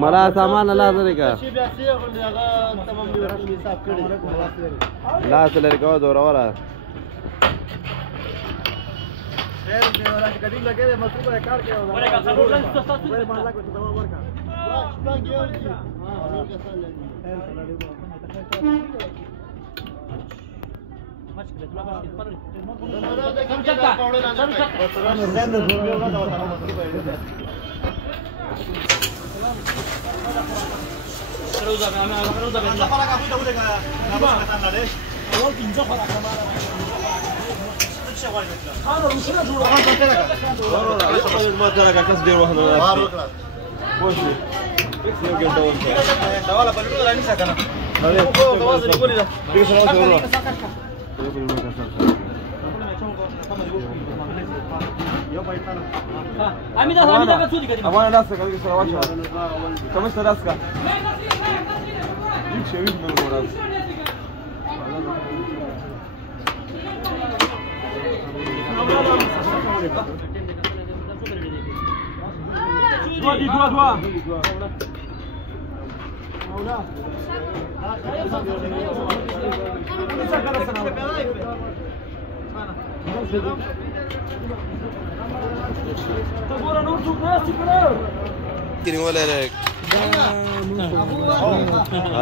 मला सामान ला असले का ला असले का Zorawar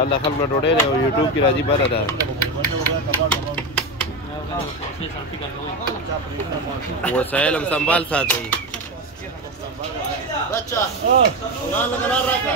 Allah khalna dode ne YouTube की राजी बात था वो साइल हम संभाल साथ ही अच्छा ना लगा रखा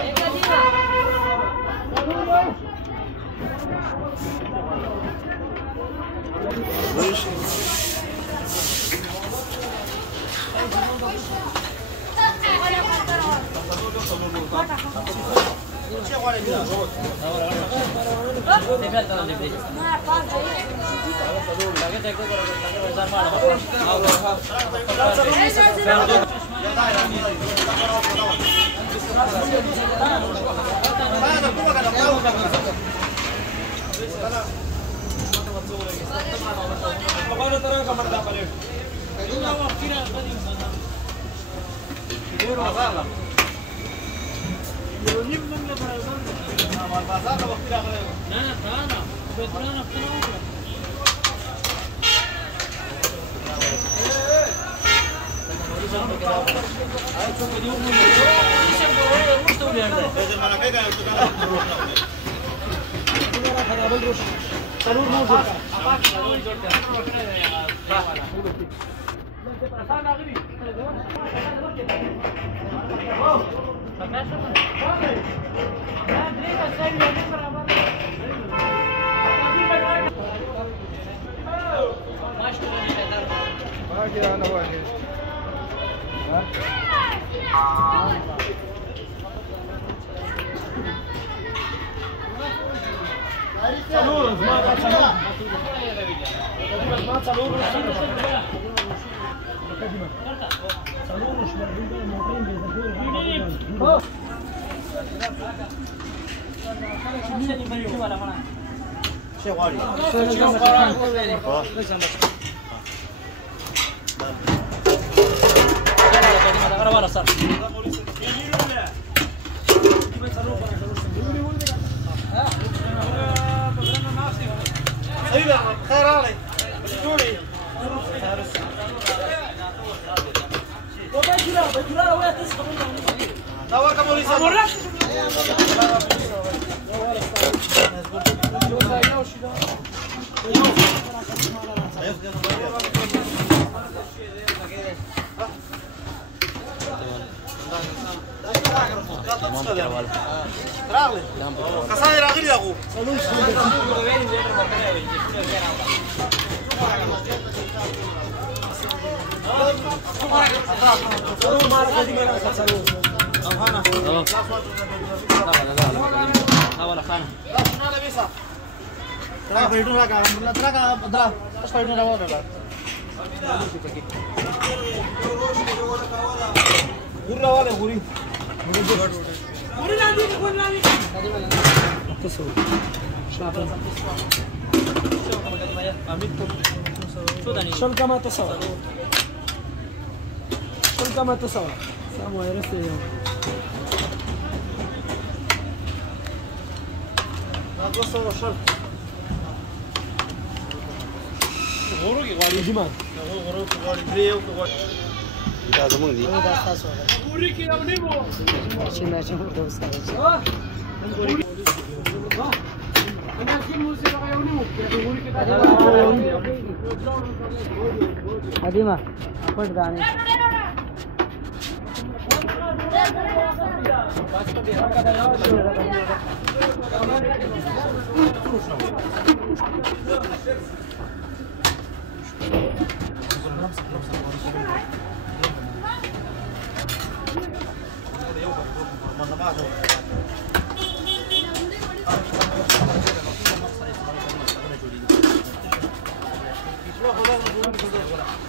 Adima, apa dani?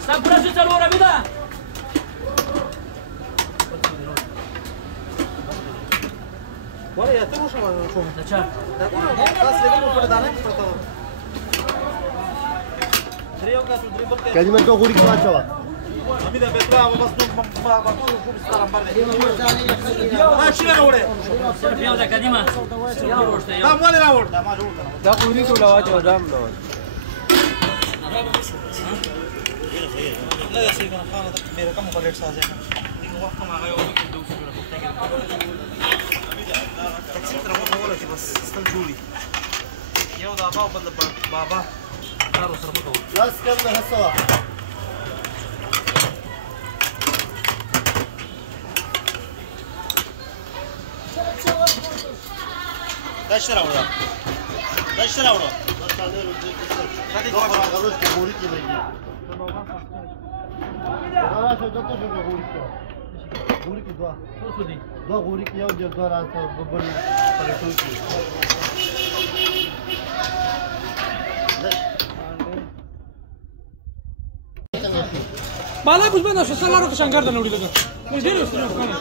Stop pressing चालू हो रहा है Guarda, tu não chama, não chama. अच्छा Tá chegando por dar, né? Trio का तू ड्रिबल के كلمة تقولي كم شوا अभी तो बेटा वो बस तुम बाबा को खूब सारा मार दे ما شيله وله يا ولد قديمة काम वाले रावण ما जोड़ ده قولي كم لواج ودام لواج لا يا سيدي انا خالد मेरे कम का रेट साज है वक्त ما गयो تكسير ترى ولا شيء بس استنجولي يا ولد بابا دارو سرمته لا سكرنا هالسوا Kaç lira burada? Kaç lira burada? Hadi Doğru arkadaş kuburik yemeği. Ara şu doktor şu kuburik. Kuburik dua. Dua kuburik ya udah dua rasa berbeli pada Turki. Bala kuch bana şu salaro shankar da nodi laga. Ne dere usne afghani.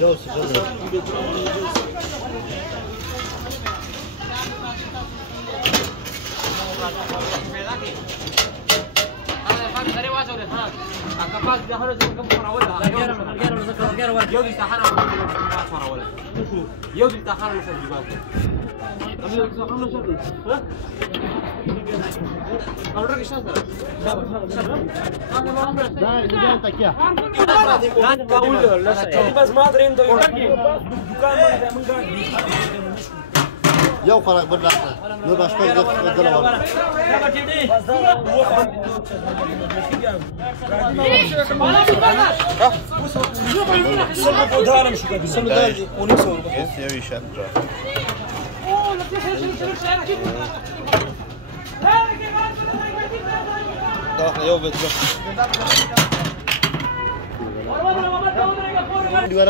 Yo sıcak. ده ده انت كده بس ما ادري انت دكان من قاعد يو خلاص برا لو باشكال قدر يو